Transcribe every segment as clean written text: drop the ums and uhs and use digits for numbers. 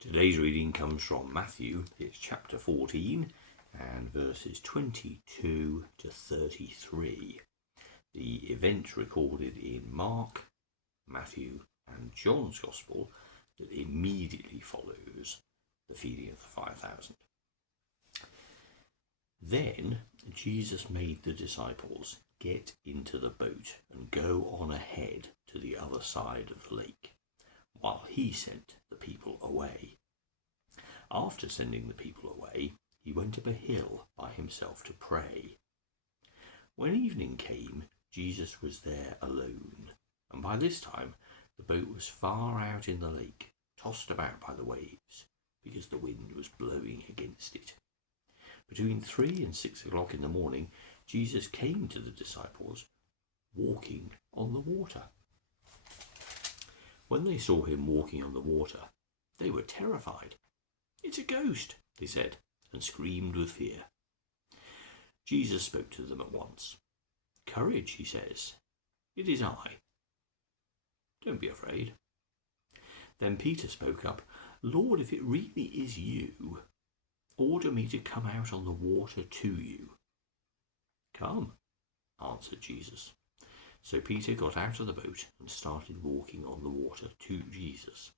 Today's reading comes from Matthew, it's chapter 14 and verses 22 to 33. The event recorded in Mark, Matthew and John's Gospel that immediately follows the feeding of the 5,000. Then Jesus made the disciples get into the boat and go on ahead to the other side of the lake, while he sent the people away. After sending the people away, he went up a hill by himself to pray. When evening came, Jesus was there alone, and by this time the boat was far out in the lake, tossed about by the waves, because the wind was blowing against it. Between 3 and 6 o'clock in the morning, Jesus came to the disciples, walking on the water. When they saw him walking on the water, they were terrified. "It's a ghost," they said, and screamed with fear. Jesus spoke to them at once. "Courage," he says. "It is I. Don't be afraid." Then Peter spoke up. "Lord, if it really is you, order me to come out on the water to you." "Come," answered Jesus. So Peter got out of the boat and started walking on the water to Jesus.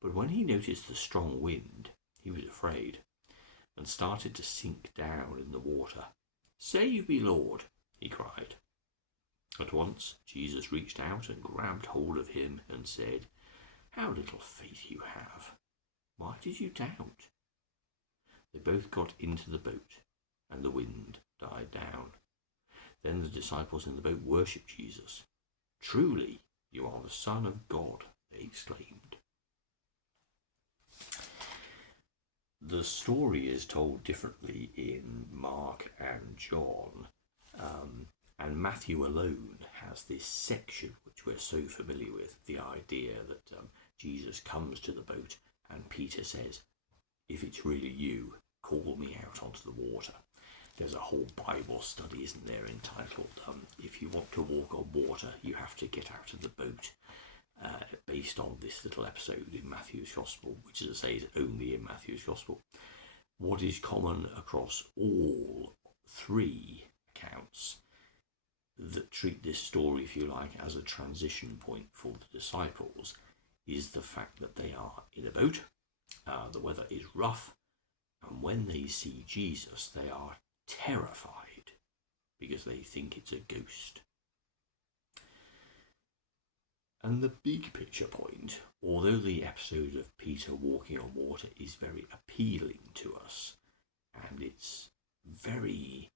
But when he noticed the strong wind, he was afraid and started to sink down in the water. "Save me, Lord," he cried. At once Jesus reached out and grabbed hold of him and said, "How little faith you have. Why did you doubt?" They both got into the boat and the wind died down. Then the disciples in the boat worshipped Jesus. "Truly, you are the Son of God," they exclaimed. The story is told differently in Mark and John, and Matthew alone has this section which we're so familiar with, the idea that Jesus comes to the boat and Peter says, "If it's really you, call me out onto the water." There's a whole Bible study, isn't there, entitled "If you want to walk on water, you have to get out of the boat," based on this little episode in Matthew's Gospel, which, as I say, is only in Matthew's Gospel. What is common across all three accounts that treat this story, if you like, as a transition point for the disciples is the fact that they are in a boat, the weather is rough, and when they see Jesus, they are terrified because they think it's a ghost. And the big picture point, although the episode of Peter walking on water is very appealing to us, and it's very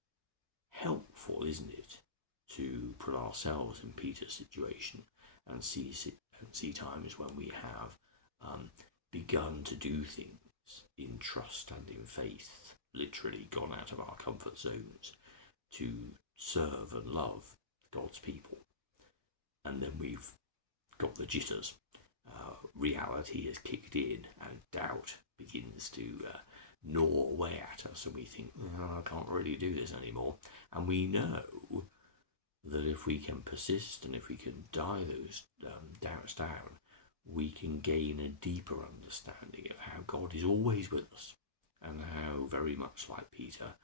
helpful, isn't it, to put ourselves in Peter's situation and see times when we have begun to do things in trust and in faith, literally gone out of our comfort zones to serve and love God's people. And then we've got the jitters. Reality has kicked in and doubt begins to gnaw away at us, and we think, "I can't really do this anymore." And we know that if we can persist and if we can die those doubts down, we can gain a deeper understanding of how God is always with us, and how, very much like Peter,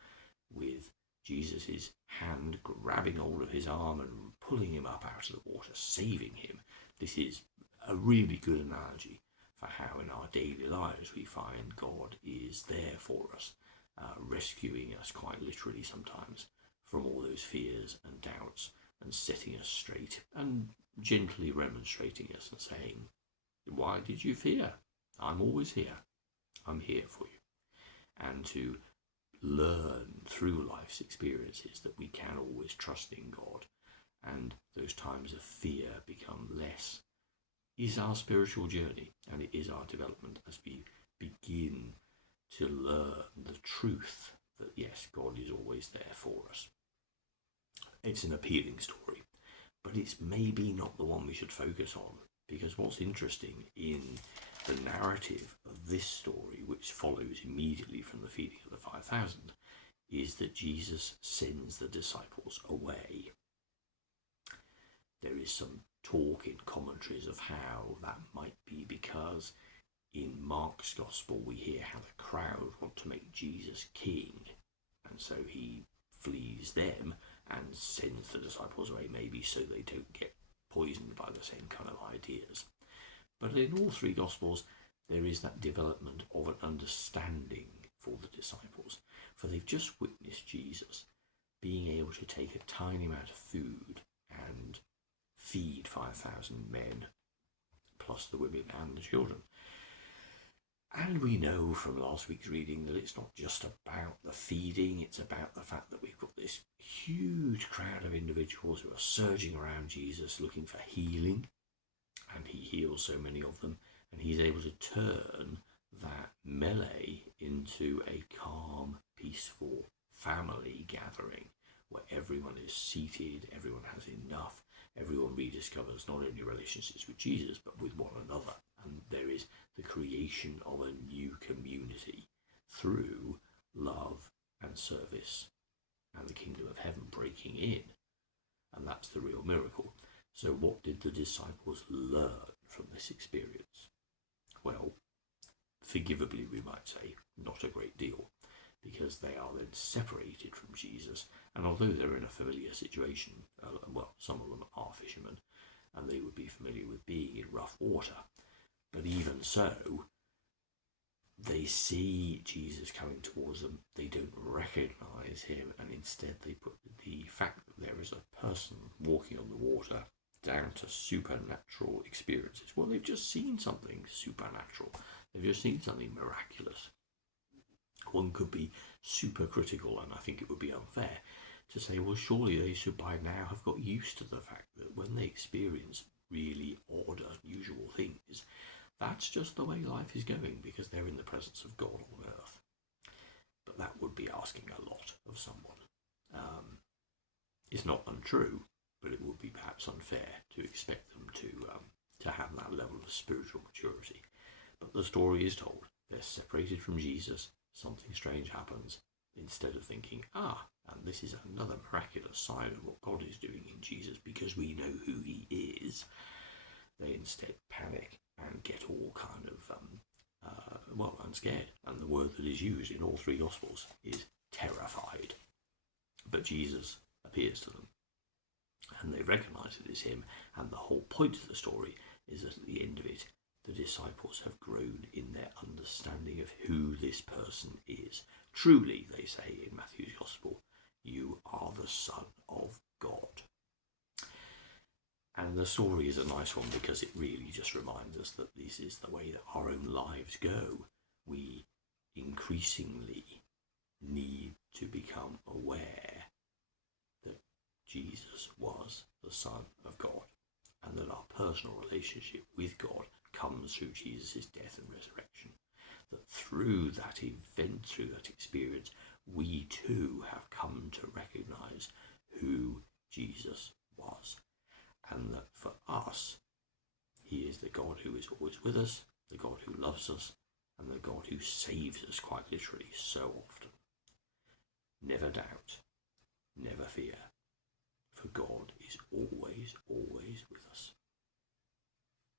with Jesus' hand grabbing hold of his arm and pulling him up out of the water, saving him. This is a really good analogy for how in our daily lives we find God is there for us, rescuing us quite literally sometimes from all those fears and doubts, and setting us straight and gently remonstrating us and saying, "Why did you fear? I'm always here. I'm here for you." And to learn through life's experiences that we can always trust in God, and those times of fear become less, is our spiritual journey, and it is our development as we begin to learn the truth that yes, God is always there for us. It's an appealing story, but it's maybe not the one we should focus on, because what's interesting in the narrative of this story, which follows immediately from the feeding of the 5,000, is that Jesus sends the disciples away. There is some talk in commentaries of how that might be because in Mark's Gospel, we hear how the crowd want to make Jesus king, and so he flees them and sends the disciples away, maybe so they don't get poisoned by the same kind of ideas. But in all three Gospels, there is that development of an understanding for the disciples, for they've just witnessed Jesus being able to take a tiny amount of food and feed 5,000 men, plus the women and the children. And we know from last week's reading that it's not just about the feeding, it's about the fact that we've got this huge crowd of individuals who are surging around Jesus looking for healing, and he heals so many of them, and he's able to turn that melee into a calm, peaceful family gathering where everyone is seated, everyone has enough, everyone rediscovers not only relationships with Jesus but with one another, and there is the creation of a new community through love and service and the kingdom of heaven breaking in. And that's the real miracle. So what did the disciples learn from this experience? Well, forgivably we might say, not a great deal, because they are then separated from Jesus, and although they're in a familiar situation, well, some of them are fishermen, and they would be familiar with being in rough water, but even so, they see Jesus coming towards them, they don't recognise him, and instead they put the fact that there is a person walking on the water down to supernatural experiences. Well, they've just seen something supernatural. They've just seen something miraculous. One could be super critical, and I think it would be unfair to say, well, surely they should by now have got used to the fact that when they experience really odd, unusual things, that's just the way life is going because they're in the presence of God on earth. But that would be asking a lot of someone. It's not untrue, but it would be perhaps unfair to expect them to have that level of spiritual maturity. But the story is told. They're separated from Jesus. Something strange happens. Instead of thinking, and this is another miraculous sign of what God is doing in Jesus because we know who he is, they instead panic and get all kind of, and scared. And the word that is used in all three Gospels is terrified. But Jesus appears to them, and they recognise it is him, and the whole point of the story is that at the end of it, the disciples have grown in their understanding of who this person is. Truly, they say in Matthew's Gospel, you are the Son of God. And the story is a nice one because it really just reminds us that this is the way that our own lives go. We increasingly need to become aware that Jesus was the Son of God, and that our personal relationship with God comes through Jesus' death and resurrection. That through that event, through that experience, we too have come to recognise who Jesus was. And that for us, he is the God who is always with us, the God who loves us, and the God who saves us quite literally so often. Never doubt, never fear, for God is always, always with us.